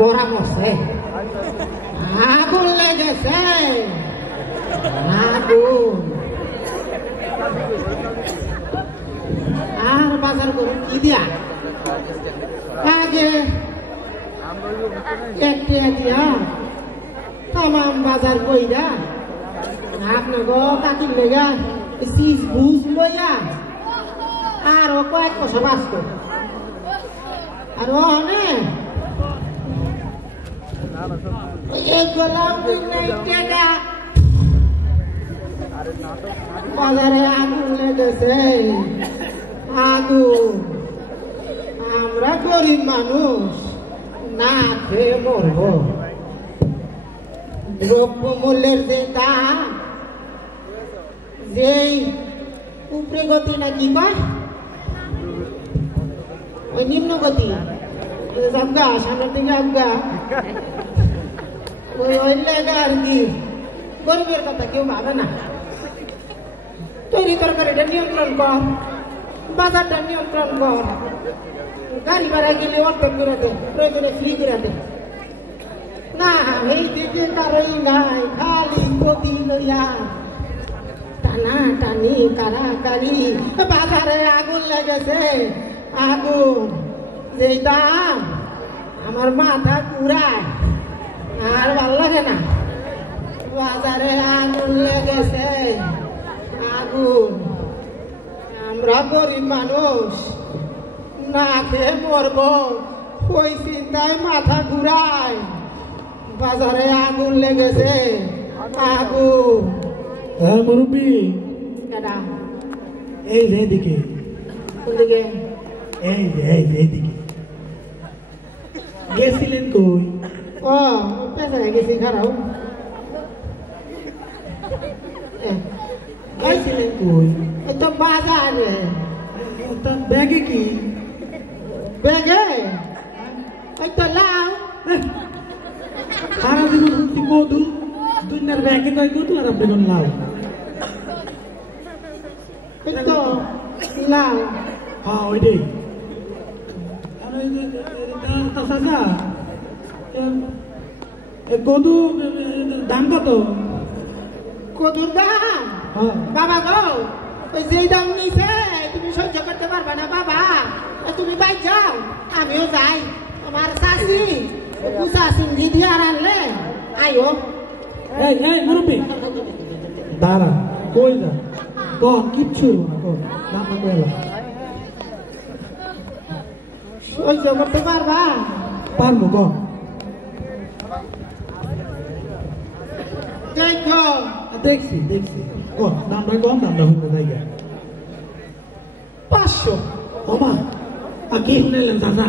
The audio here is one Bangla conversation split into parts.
বড়া মরছে আগুন লেগেছে আগুন আর বাজার করে কি দিয়া আগে একটা দিয়া তামাম বাজার কইরা আপনাকে কাকির লেগা চিজ বুঝ লইয়া আর কয়েক পয়সা বাঁচত আর অনেক বাজারে আগুন লেগেছে আগুন আমরা গরিব মানুষ না খেয়ে মরব দ্রব্য মূল্যের যে দাম যেই উপরে গতি না কি কয় ওই নিম্ন গতি আজ্ঞা সামনের দিকে আজ্ঞা ওই লেগে আর কি গরিবের কথা কেউ ভাবে না তৈরি তরকারিটা নিয়ন্ত্রণ কর বাজারটা নিয়ন্ত্রণ কর গাড়ি ভাড়া গেলে অর্ধেক করে দে প্রয়োজনে ফ্রি করে দে না এই দিকে কারোই নাই খালি গতি লইয়া টানা টানি কারাকারি বাজারে আগুন লেগেছে আগুন যে দাম আমার মাথা ঘুরায় আর ভালো লাগে না বাজারে আগুন লেগেছে আগুন আমরা গরিব মানুষ না খেয়ে মরব ওই চিন্তায় মাথা ঘুরায় বাজারে আগুন লেগেছে আগুন মুরব্বী এই যে এদিকে কোন দিকে এই যে এইদিকে গেছিলেন কই ও পেছনে গেছি খারাপ গেছিলেন কই এই তো বাজারে তার ব্যাগে কি ব্যাগে ওই তো লাউ সারাদিন ঘুরতি কদু দুনিয়ার ব্যাগে কয় কদু আর বেগুন লাউ ওই তো লাউ হ্যাঁ ওইটাই চাচা কদু দাম কত কদুর দাম বাবা গো ওই যেই দাম নিছে তুমি সহ্য করতে পারবে না বাবা তুমি বাই যাও আমিও যাই আমার শাশি কুসা সিন্ধি দিয়ে আর আনলে আইও এই মুরব্বী দাঁড়া কই যা কন কিচ্ছু না কন দাম কইলা সহ্য করতে পারবা পারবো কন দেখো দেখছি কন দামটা কম দামটা হইতে জায়গা 500 বাবা আর কি নিলেন চাচা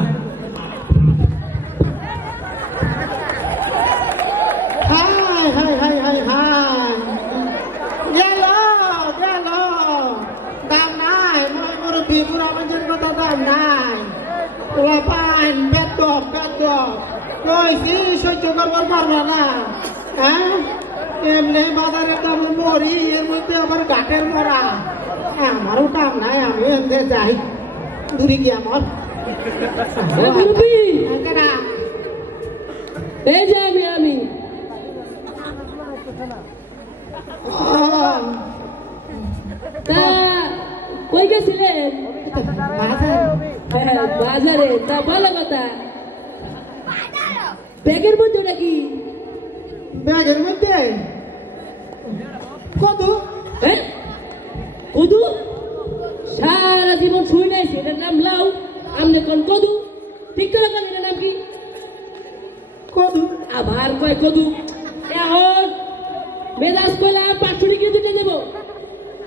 দাম নাই মই মুরব্বী বুড়া মানুষের কথা দাম নাই তোলা পাইন বেদ কইছি সহ্য করবার পারবা না হ্যাঁ এমনি বাজারের দাম মরি এর মধ্যে আবার ঘাটের মরা আমারও কাম নাই আমি এমনি যাই দূরে গিয়ে আমার এই যে আমি তা কই গেছিলেন বাজারে তা ভালো কথা ব্যাগের মধ্যে নাকি ব্যাগের মধ্যে কদু কদু সারা জীবন শুই নাই সেটার নাম লাউ আমনে কোন কদু ঠিক করে কেন এটার নাম কি কদু আবার কয় কদু এখন মেজাজ কইলা 500 টাকা দিতে দেব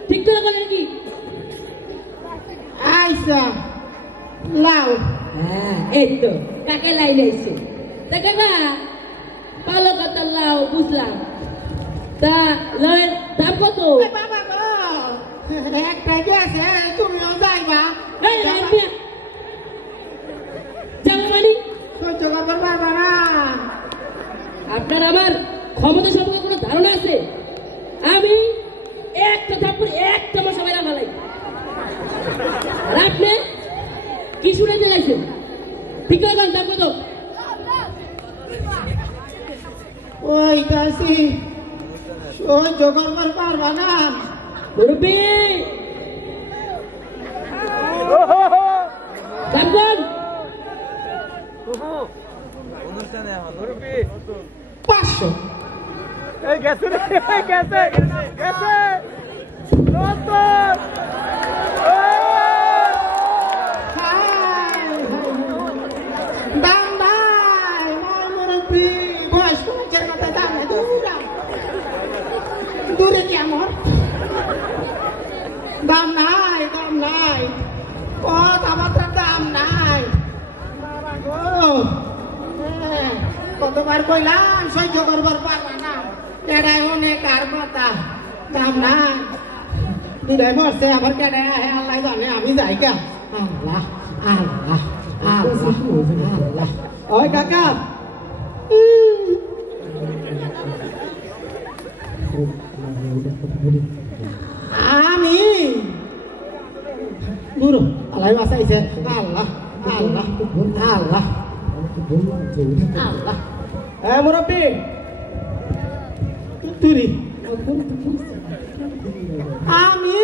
ঠিক করে কেন কি আইসা লাউ হ্যাঁ এই তো কাকে লাই লাইছে তা কাকা পালো কথা লাউ বুঝলাম তা লয় দাম কত বাবা গো একটা গেছে তুমিও যাইবা যাবো মানে সহ্য করবার পারবা না আপনার আমার ক্ষমতা সম্পর্কে কোনো ধারণা আছে আমি একটা থাপ্পড় একটা মশা মেরা ফেলাই আর আপনি কি শুনাইতে লাগছেন ঠিক আছে দাম কত ওইটাছি সহ্য করবার পারবা না মুরব্বী দামগন 500 এই গেছে নতুন দাম নাই মুরব্বী বয়স্ক লোকের কথা দাম নাই দূরে কি আমার দাম নাই কথাবার্তার দাম নাই বাবা গো কতবার কইলাম সহ্য করবার পারবা না এটাই অনেক আর কথা দাম নাই দুটাই মরছে আবার কেটে আল্লাহ জানে আমি যাই কে আল্লাহ আল্লাহ আল্লাহ আল্লাহ ওই কাকা আমি দূর আল্লাহ বাসাইছে আল্লাহ আল্লাহ আল্লাহ আল্লাহ মুরব্বী তুরি আমি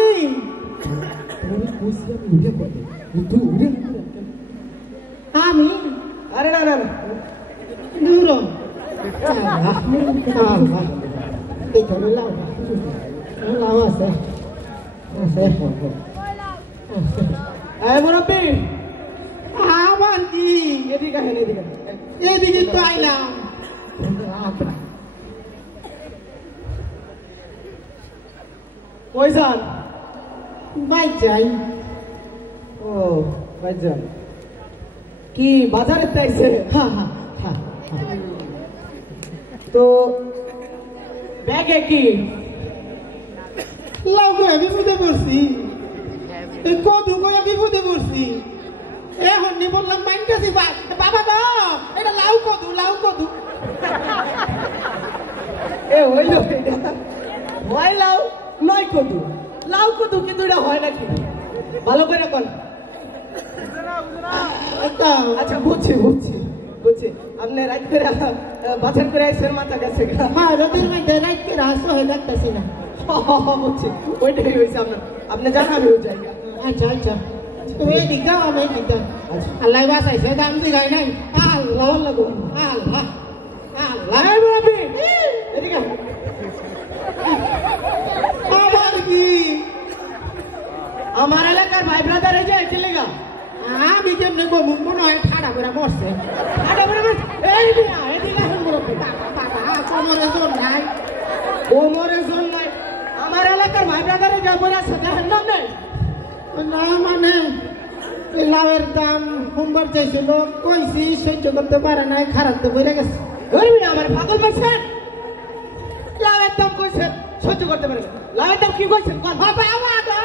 আমি আরে না না না দূর আল্লাহ আল্লাহ এই ধরে লাউ লাউ আছে আছে মুরব্বী আবার কি এদিকে আসেন এদিকে এদিকে তো আইলাম কই যান বাইক যাই ও ভাইজান কি বাজারে চাইছে হা হা হা তো ব্যাগে কি লাউ গো বিপদে পড়ছি এই কদু গো বিপদে পড়ছি এখন নি বললাম মাইন কাছে বাবা গো এটা লাউ কদু এ হইল হয় লাউ নয় কদু লাউ কদু কিন্তু এটা হয় নাকি ভালো করে কোন একটা আচ্ছা বুঝছি আপনি রাইট করে বাজার করে আইসেন মাথা কাছে হ্যাঁ রবির মধ্যে রাইট করে আসো হয়ে দেখতেছি না বুঝছি ওইটাই হয়েছে আপনার আপনি জানা আমি ওই জায়গা আচ্ছা আচ্ছা তুমি এদিক দাও আমি এদিক দাও আল্লাহ বাসাইছে দাম দিঘাই নাই আল্লাহ আল্লাহ আল্লাহ মুরব্বী এদিকে আবার কি আমার এলাকার ভাই ব্রাদার এই যে চলেগা আমি কেমনে গো মনে হয় ঠাডা করে মরছে এই মিয়া এদিকে আসেন মুরব্বী বাবা কোমরে জোর নাই ওমরের জোন নাই আমার এলাকার ভাই ব্রাদারে যা বলে আছে দেখেন না নেই না মানে এই লাউয়ের দাম সোমবার চাইছিল কইছি সহ্য করতে পারে নাই খারাপ তো বইরে গেছে ওই মিয়া আমার পাগল পাইছেন লাভের দাম কইছেন সহ্য করতে পারেন লাভের দাম কি কইছেন কোন বাবা গো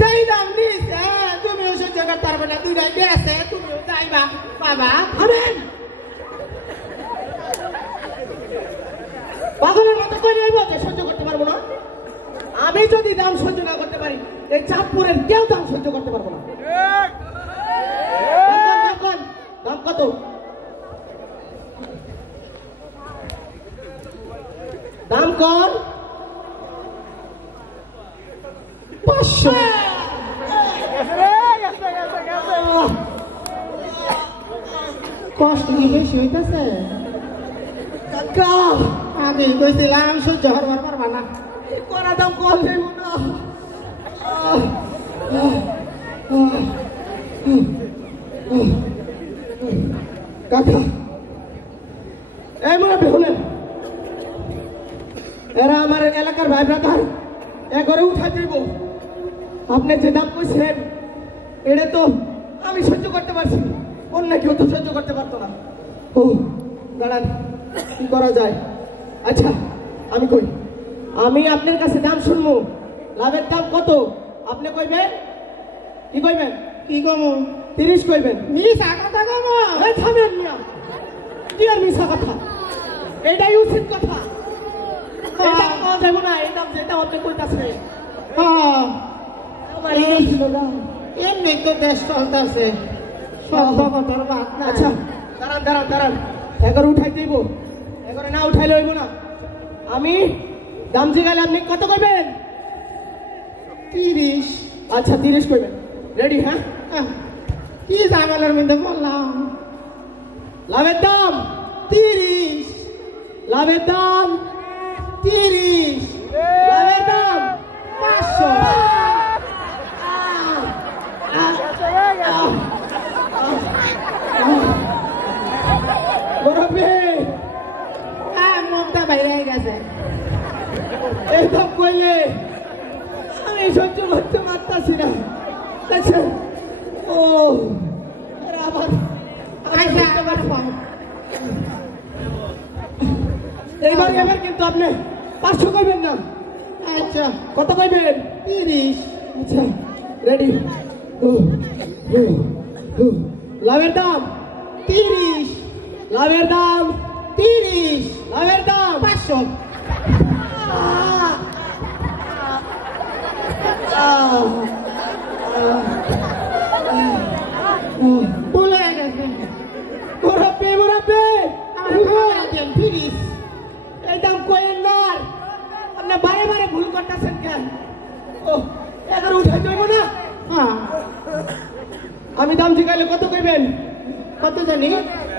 যেই দাম দিছে তুমিও সহ্য করতে পারবে না দুইটাই গেছে তুমিও যাইবা বাবা আমেন পাগলের মতো করে এই বলতে সহ্য করতে পারবো না আমি যদি দাম সহ্য না করতে পারি এই চাঁদপুরের কেউ দাম সহ্য করতে পারবো না দাম কত দাম কর 500 কষ্ট কি বেশি হইতেছে কাকা আমি কইছিলাম সহ্য করবার পারবা না করা দাম কম যাইব না কাকা এই মুরব্বী হলেন এরা আমার এলাকার ভাই ব্রাদার একবারে উঠাই দিব আপনি যে দাম কইছেন এটা তো আমি সহ্য করতে পারছি অন্য কেউ তো সহ্য করতে পারতো না ও দাঁড়ান কি করা যায় আচ্ছা আমি কই আমি আপনার কাছে দাম শুনবো লাভের দাম কত আপনি কইবেন কি কইবেন কি কমো 30 কইবেন মিছা কথা কমো এই থামেন মিয়া কি আর মিছা কথা এটাই উচিত কথা এই দাম পাওয়া যাবে না এই দাম যেটা আপনি কইতাছে হ্যাঁ আমার এই ছিল না এমনি তো দেশ চলতেছে সভ্য কথার বাদ না আচ্ছা দাঁড়ান দাঁড়ান দাঁড়ান 11 উঠাই দিব, 11 না উঠাইলে হইব না। আমি দাম জিগালে আপনি কত করবেন? 30। আচ্ছা 30 করবেন। রেডি? হ্যাঁ, কি ঝামেলার মধ্যে বললাম। লাভের দাম 30, লাভের দাম 30, লাভের দাম 500। মুরব্বী মুখটা বাইরে গেছে। এই দাম কইলে আমি সহ্য করতে পারতাছি না। আচ্ছা, ও আরে আবার আচ্ছা, আবার পাও। এবার কিন্তু আপনি 500 করবেন না। আচ্ছা, কত করবেন? 30। আচ্ছা রেডি। লাভের দাম 30, লাভের দাম 30, লাভের দাম 500। ভুল হয়ে গেছে। মুরব্বী মুরব্বী আমার 30। এই দাম কইেন না। আপনি বারে বারে ভুল করতেছেন কেন? ও 11 উঠাই যাইব না। হ্যাঁ, আমি দাম জিগাইলে কত কইবেন? কত জানি?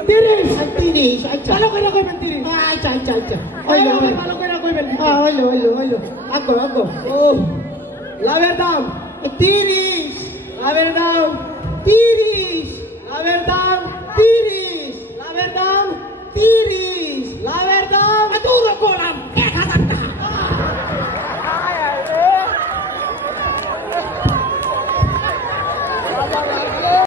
30। 30। আচ্ছা, ভালো করে কইবেন 30। আচ্ছা, আচ্ছা, আচ্ছা। হইলো হইলো, হইলো। ভালো করে কইবেন। হইলো, হইলো, হইলো। আগো, আগো। ও লাভের দাম 30, লাভের দাম 30,